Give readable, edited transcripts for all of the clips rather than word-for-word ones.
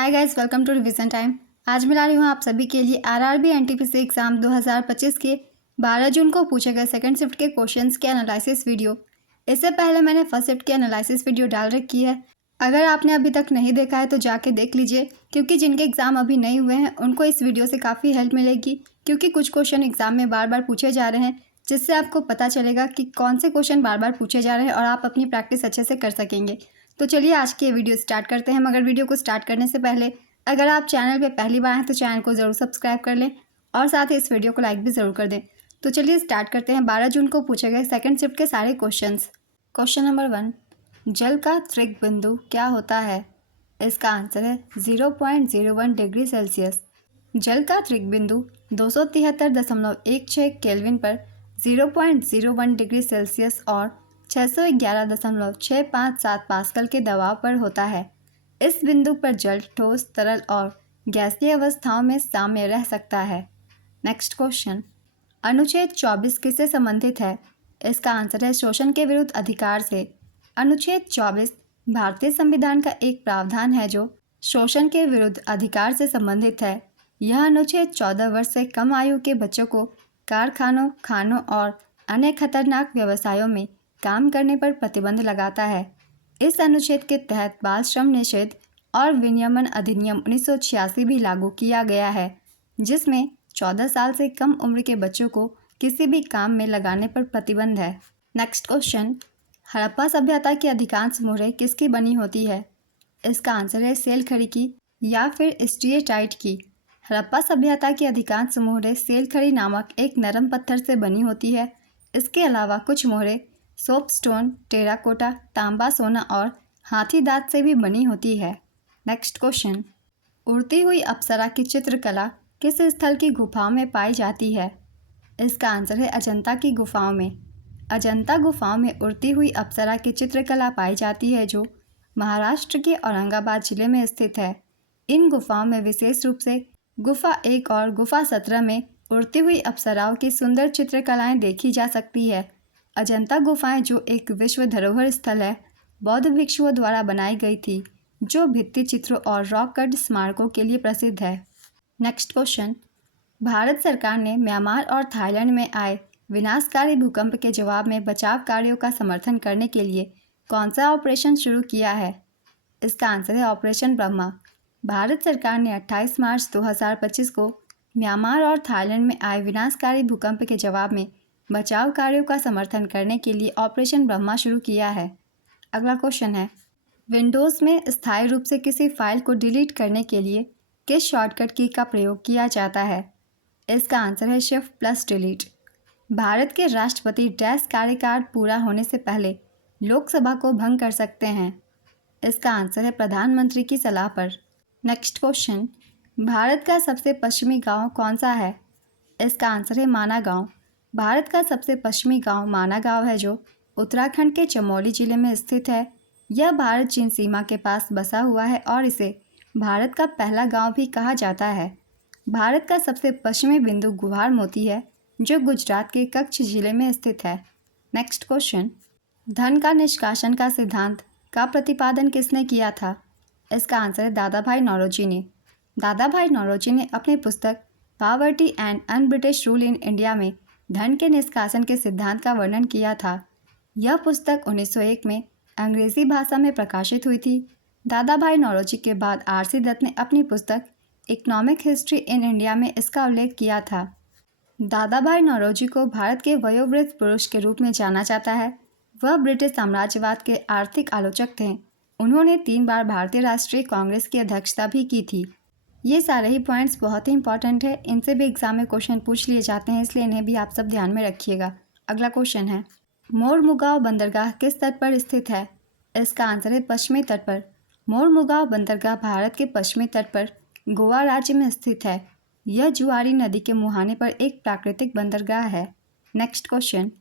Hi guys, welcome to revision time. आज मैं ला रही हूँ आप सभी के लिए आरआरबी एनटीपीसी एग्ज़ाम 2025 के 12 जून को पूछे गए सेकंड शिफ्ट के क्वेश्चंस के एनालिसिस वीडियो। इससे पहले मैंने फर्स्ट शिफ्ट की एनालिसिस वीडियो डाल रखी है। अगर आपने अभी तक नहीं देखा है तो जाके देख लीजिए, क्योंकि जिनके एग्ज़ाम अभी नहीं हुए हैं उनको इस वीडियो से काफ़ी हेल्प मिलेगी, क्योंकि कुछ क्वेश्चन एग्ज़ाम में बार बार पूछे जा रहे हैं, जिससे आपको पता चलेगा कि कौन से क्वेश्चन बार बार पूछे जा रहे हैं और आप अपनी प्रैक्टिस अच्छे से कर सकेंगे। तो चलिए आज की ये वीडियो स्टार्ट करते हैं। मगर वीडियो को स्टार्ट करने से पहले अगर आप चैनल पे पहली बार हैं तो चैनल को ज़रूर सब्सक्राइब कर लें और साथ ही इस वीडियो को लाइक भी ज़रूर कर दें। तो चलिए स्टार्ट करते हैं 12 जून को पूछे गए सेकंड शिफ्ट के सारे क्वेश्चंस। क्वेश्चन नंबर 1, जल का त्रिक बिंदु क्या होता है? इसका आंसर है 0.01 डिग्री सेल्सियस। जल का त्रिक बिंदु 273.16 केल्विन पर 0.01 डिग्री सेल्सियस और 611.657 पास्कल के दबाव पर होता है। इस बिंदु पर जल ठोस, तरल और गैसीय अवस्थाओं में साम्य रह सकता है। नेक्स्ट क्वेश्चन, अनुच्छेद 24 किससे संबंधित है? इसका आंसर है शोषण के विरुद्ध अधिकार से। अनुच्छेद 24 भारतीय संविधान का एक प्रावधान है जो शोषण के विरुद्ध अधिकार से संबंधित है। यह अनुच्छेद 14 वर्ष से कम आयु के बच्चों को कारखानों, खानों और अन्य खतरनाक व्यवसायों में काम करने पर प्रतिबंध लगाता है। इस अनुच्छेद के तहत बाल श्रम निषेध और विनियमन अधिनियम 1986 भी लागू किया गया है, जिसमें 14 साल से कम उम्र के बच्चों को किसी भी काम में लगाने पर प्रतिबंध है। नेक्स्ट क्वेश्चन, हड़प्पा सभ्यता की अधिकांश मोहरें किसकी बनी होती है? इसका आंसर है सेल खड़ी की या फिर स्टीएटाइट की। हड़प्पा सभ्यता की अधिकांश मोहरें सेल खड़ी नामक एक नरम पत्थर से बनी होती है। इसके अलावा कुछ मोहरें सोपस्टोन, टेराकोटा, तांबा, सोना और हाथी दांत से भी बनी होती है। नेक्स्ट क्वेश्चन, उड़ती हुई अप्सरा की चित्रकला किस स्थल की गुफाओं में पाई जाती है? इसका आंसर है अजंता की गुफाओं में। अजंता गुफाओं में उड़ती हुई अप्सरा की चित्रकला पाई जाती है, जो महाराष्ट्र के औरंगाबाद जिले में स्थित है। इन गुफाओं में विशेष रूप से गुफा 1 और गुफा 17 में उड़ती हुई अप्सराओं की सुंदर चित्रकलाएं देखी जा सकती है। अजंता गुफाएं, जो एक विश्व धरोहर स्थल है, बौद्ध भिक्षुओं द्वारा बनाई गई थी, जो भित्ति चित्रों और रॉक कट स्मारकों के लिए प्रसिद्ध है। नेक्स्ट क्वेश्चन, भारत सरकार ने म्यांमार और थाईलैंड में आए विनाशकारी भूकंप के जवाब में बचाव कार्यों का समर्थन करने के लिए कौन सा ऑपरेशन शुरू किया है? इसका आंसर है ऑपरेशन ब्रह्मा। भारत सरकार ने 28 मार्च 2025 को म्यांमार और थाईलैंड में आए विनाशकारी भूकंप के जवाब में बचाव कार्यों का समर्थन करने के लिए ऑपरेशन ब्रह्मा शुरू किया है। अगला क्वेश्चन है, विंडोज़ में स्थायी रूप से किसी फाइल को डिलीट करने के लिए किस शॉर्टकट की का प्रयोग किया जाता है? इसका आंसर है शिफ्ट प्लस डिलीट। भारत के राष्ट्रपति डैश कार्यकाल पूरा होने से पहले लोकसभा को भंग कर सकते हैं। इसका आंसर है प्रधानमंत्री की सलाह पर। नेक्स्ट क्वेश्चन, भारत का सबसे पश्चिमी गांव कौन सा है? इसका आंसर है माना गांव। भारत का सबसे पश्चिमी गांव माना गांव है, जो उत्तराखंड के चमोली जिले में स्थित है। यह भारत चीन सीमा के पास बसा हुआ है और इसे भारत का पहला गांव भी कहा जाता है। भारत का सबसे पश्चिमी बिंदु गुहार मोती है, जो गुजरात के कच्छ जिले में स्थित है। नेक्स्ट क्वेश्चन, धन का निष्कासन का सिद्धांत का प्रतिपादन किसने किया था? इसका आंसर है दादा भाई नौरोजी ने। दादा भाई नौरोजी ने अपनी पुस्तक poverty and un British rule in India में धन के निष्कासन के सिद्धांत का वर्णन किया था। यह पुस्तक 1901 में अंग्रेजी भाषा में प्रकाशित हुई थी। दादा भाई नौरोजी के बाद आर.सी. दत्त ने अपनी पुस्तक इकोनॉमिक हिस्ट्री इन इंडिया में इसका उल्लेख किया था। दादा भाई नौरोजी को भारत के वयोवृद्ध पुरुष के रूप में जाना जाता है। वह ब्रिटिश साम्राज्यवाद के आर्थिक आलोचक थे। उन्होंने 3 बार भारतीय राष्ट्रीय कांग्रेस की अध्यक्षता भी की थी। ये सारे ही पॉइंट्स बहुत ही इंपॉर्टेंट है, इनसे भी एग्जाम में क्वेश्चन पूछ लिए जाते हैं, इसलिए इन्हें भी आप सब ध्यान में रखिएगा। अगला क्वेश्चन है, मोरमुगांव बंदरगाह किस तट पर स्थित है? इसका आंसर है पश्चिमी तट पर। मोरमुगांव बंदरगाह भारत के पश्चिमी तट पर गोवा राज्य में स्थित है। यह जुआरी नदी के मुहाने पर एक प्राकृतिक बंदरगाह है। नेक्स्ट क्वेश्चन,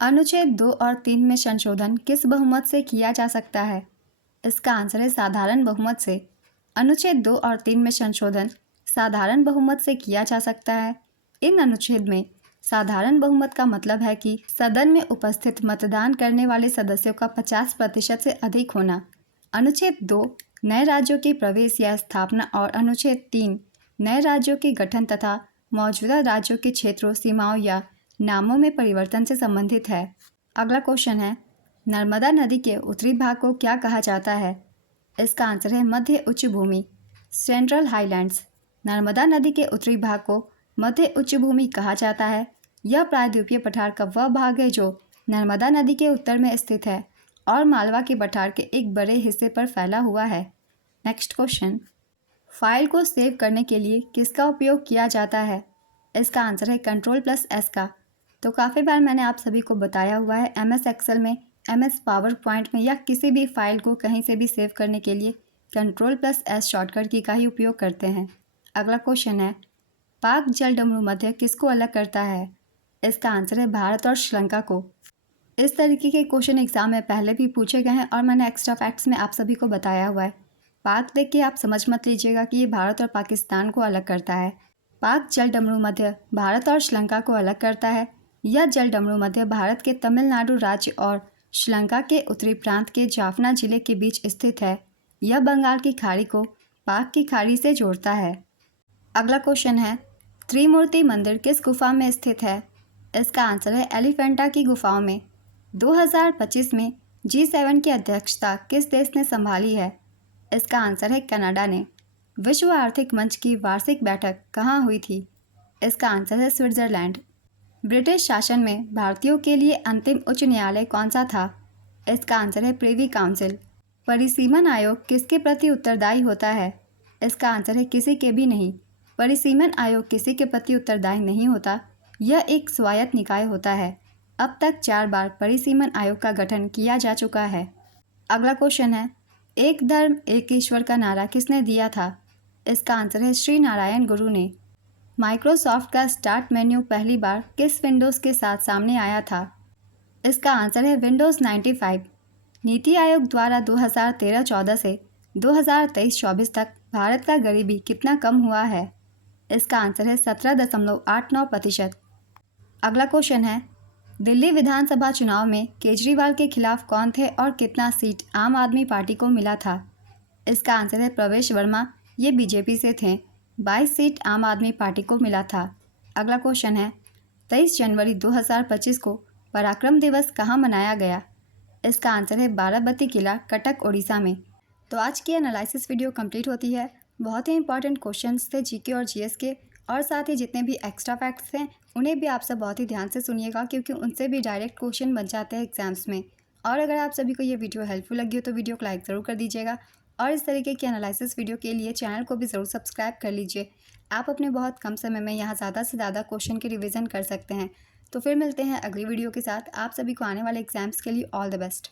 अनुच्छेद 2 और 3 में संशोधन किस बहुमत से किया जा सकता है? इसका आंसर है साधारण बहुमत से। अनुच्छेद 2 और 3 में संशोधन साधारण बहुमत से किया जा सकता है। इन अनुच्छेद में साधारण बहुमत का मतलब है कि सदन में उपस्थित मतदान करने वाले सदस्यों का 50% से अधिक होना। अनुच्छेद 2 नए राज्यों के प्रवेश या स्थापना और अनुच्छेद 3 नए राज्यों के गठन तथा मौजूदा राज्यों के क्षेत्रों, सीमाओं या नामों में परिवर्तन से संबंधित है। अगला क्वेश्चन है, नर्मदा नदी के उत्तरी भाग को क्या कहा जाता है? इसका आंसर है मध्य उच्च भूमि, सेंट्रल हाईलैंड्स। नर्मदा नदी के उत्तरी भाग को मध्य उच्च भूमि कहा जाता है। यह प्रायद्वीपीय पठार का वह भाग है जो नर्मदा नदी के उत्तर में स्थित है और मालवा के पठार के एक बड़े हिस्से पर फैला हुआ है। नेक्स्ट क्वेश्चन, फाइल को सेव करने के लिए किसका उपयोग किया जाता है? इसका आंसर है Ctrl+S का। तो काफ़ी बार मैंने आप सभी को बताया हुआ है, MS एक्सेल में, MS पावर पॉइंट में या किसी भी फाइल को कहीं से भी सेव करने के लिए Ctrl+S शॉर्टकट की का ही उपयोग करते हैं। अगला क्वेश्चन है, पाक जलडमरू मध्य किसको अलग करता है? इसका आंसर है भारत और श्रीलंका को। इस तरीके के क्वेश्चन एग्जाम में पहले भी पूछे गए हैं और मैंने एक्स्ट्रा फैक्ट्स में आप सभी को बताया हुआ है। पाक देख के आप समझ मत लीजिएगा कि ये भारत और पाकिस्तान को अलग करता है। पाक जलडमरू मध्य भारत और श्रीलंका को अलग करता है। यह जलडमरू मध्य भारत के तमिलनाडु राज्य और श्रीलंका के उत्तरी प्रांत के जाफना जिले के बीच स्थित है। यह बंगाल की खाड़ी को पाक की खाड़ी से जोड़ता है। अगला क्वेश्चन है, त्रिमूर्ति मंदिर किस गुफा में स्थित है? इसका आंसर है एलिफेंटा की गुफाओं में। 2025 में G7 की अध्यक्षता किस देश ने संभाली है? इसका आंसर है कनाडा ने। विश्व आर्थिक मंच की वार्षिक बैठक कहाँ हुई थी? इसका आंसर है स्विट्जरलैंड। ब्रिटिश शासन में भारतीयों के लिए अंतिम उच्च न्यायालय कौन सा था? इसका आंसर है प्रिवी काउंसिल। परिसीमन आयोग किसके प्रति उत्तरदायी होता है? इसका आंसर है किसी के भी नहीं। परिसीमन आयोग किसी के प्रति उत्तरदायी नहीं होता। यह एक स्वायत्त निकाय होता है। अब तक 4 बार परिसीमन आयोग का गठन किया जा चुका है। अगला क्वेश्चन है, एक धर्म एक ईश्वर का नारा किसने दिया था? इसका आंसर है श्री नारायण गुरु ने। माइक्रोसॉफ्ट का स्टार्ट मेन्यू पहली बार किस विंडोज़ के साथ सामने आया था? इसका आंसर है विंडोज़ 95। नीति आयोग द्वारा 2013-14 से 2023-24 तक भारत का गरीबी कितना कम हुआ है? इसका आंसर है 17.89%। अगला क्वेश्चन है, दिल्ली विधानसभा चुनाव में केजरीवाल के खिलाफ कौन थे और कितना सीट आम आदमी पार्टी को मिला था? इसका आंसर है प्रवेश वर्मा। ये बीजेपी से थे। 22 सीट आम आदमी पार्टी को मिला था। अगला क्वेश्चन है, 23 जनवरी 2025 को पराक्रम दिवस कहाँ मनाया गया? इसका आंसर है बाराबती किला, कटक, ओडिशा में। तो आज की एनालिसिस वीडियो कंप्लीट होती है। बहुत ही इंपॉर्टेंट क्वेश्चंस थे जीके और जीएस के, और साथ ही जितने भी एक्स्ट्रा फैक्ट्स हैं उन्हें भी आप सब बहुत ही ध्यान से सुनिएगा, क्योंकि उनसे भी डायरेक्ट क्वेश्चन बन जाते हैं एग्जाम्स में। और अगर आप सभी को ये वीडियो हेल्पफुल लगी हो तो वीडियो को लाइक ज़रूर कर दीजिएगा, और इस तरीके की एनालिसिस वीडियो के लिए चैनल को भी ज़रूर सब्सक्राइब कर लीजिए। आप अपने बहुत कम समय में यहाँ ज़्यादा से ज़्यादा क्वेश्चन की रिवीजन कर सकते हैं। तो फिर मिलते हैं अगली वीडियो के साथ। आप सभी को आने वाले एग्जाम्स के लिए ऑल द बेस्ट।